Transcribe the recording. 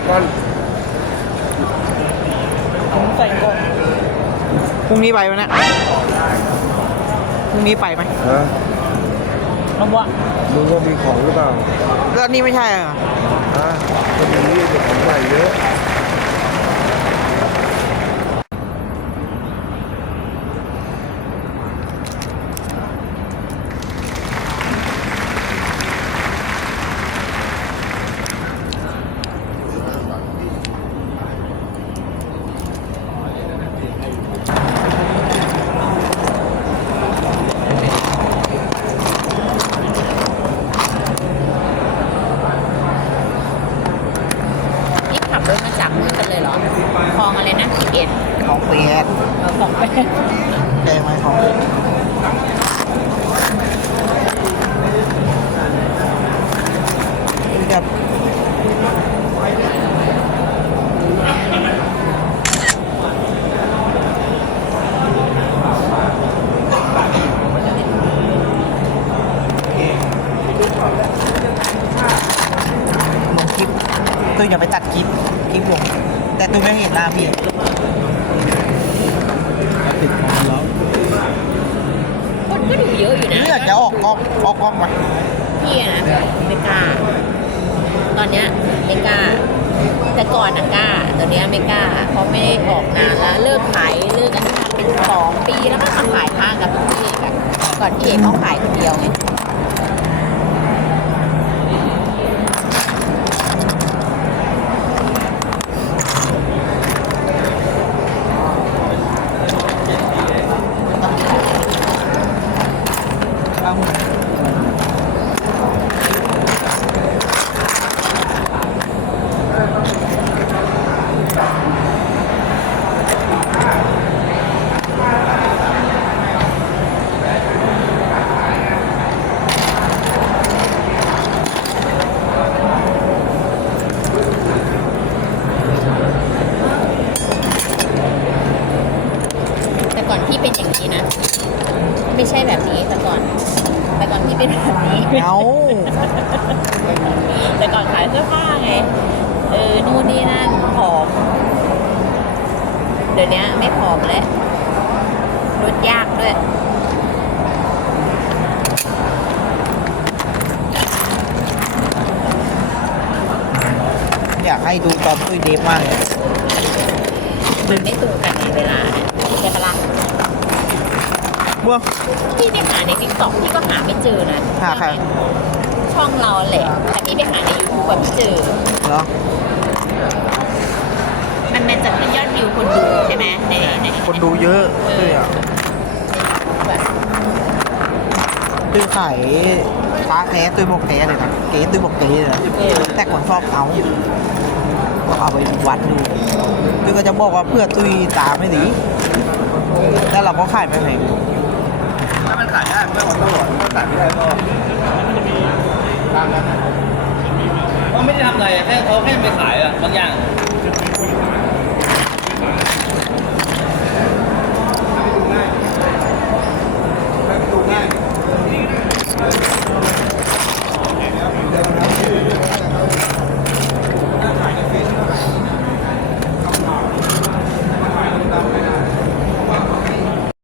จ่ายก่อนผมใส่ก่อนพรุ่งนี้ไปไหมเนะพรุ่งนี้ไปไหมฮะน้ำวะมึงว่ามีของหรือเปล่าแล้วนี่ไม่ใช่เหรอฮะคนนี้มีของใหม่เยอะ นี่ขับรถมาจากมือกันเลยเหรอ คลองอะไรนะสิบเอ็ดของเปียดเออของไปแกไหมของเปียดแบบลงคลิปตัวอย่าไปตัดคลิป คลิปลง แต่ตัวไม่เห็นหน้าพี่ติดของแล้วคนก็ดูเยอะอยู่นะเลือดจะออกกล้องออกกล้องมาพี่อะนะไม่กล้า ตอนเนี้ยไม่กล้า แต่ก่อนนะกล้าตอนเนี้ยไม่กล้าเพราะไม่ได้ออกนานแล้วเลิกขายเลิกกันมาเป็นสองปีแล้วก็มาขายข้างกับพี่เอกอะก่อนพี่เอกเขาขายคนเดียวไง ก่อนพี่เป็นอย่างนี้นะ ไม่ใช่แบบนี้แต่ก่อน แต่ก่อนพี่เป็นแบบนี้ เอาแต่ก่อนขายเสื้อผ้าไง เออ นู่นนี่นั่นผอม เดี๋ยวนี้ไม่ผอมแล้วลดยากด้วย อยากให้ดูตอนตุ้ยเดฟมากเลย มันไม่ตรงกันในเวลาเนี่ยใช่ปะล่ะ ว่าพี่ไปหาในทิกตอกพี่ก็หาไม่เจอนะหาใคร ช่องเราแหละแต่พี่ไปหาในยูทูบแบบไม่เจอ เหรอ มันมันจะขึ้นยอดวิวคนดูใช่ไหมในในคนดูเยอะด้วยอะแบบตุ้ยขายฟ้าแท้ตุ้ยบอกแท้เลยนะเก๋ตุ้ยบอกเก๋เลยนะเออแต่คนชอบเอาก็เอาไปวัดดูตุ้ยก็จะบอกว่าเพื่อตุ้ยตาไม่ดีแล้วเราก็ขายไม่แพง ถ้ามันขายได้มันก็ขอโทษถ้าขายไม่ได้ก็ตามนั้นเขาไม่ได้ทำอะไรแค่เขาแค่ไปขายอะบางอย่าง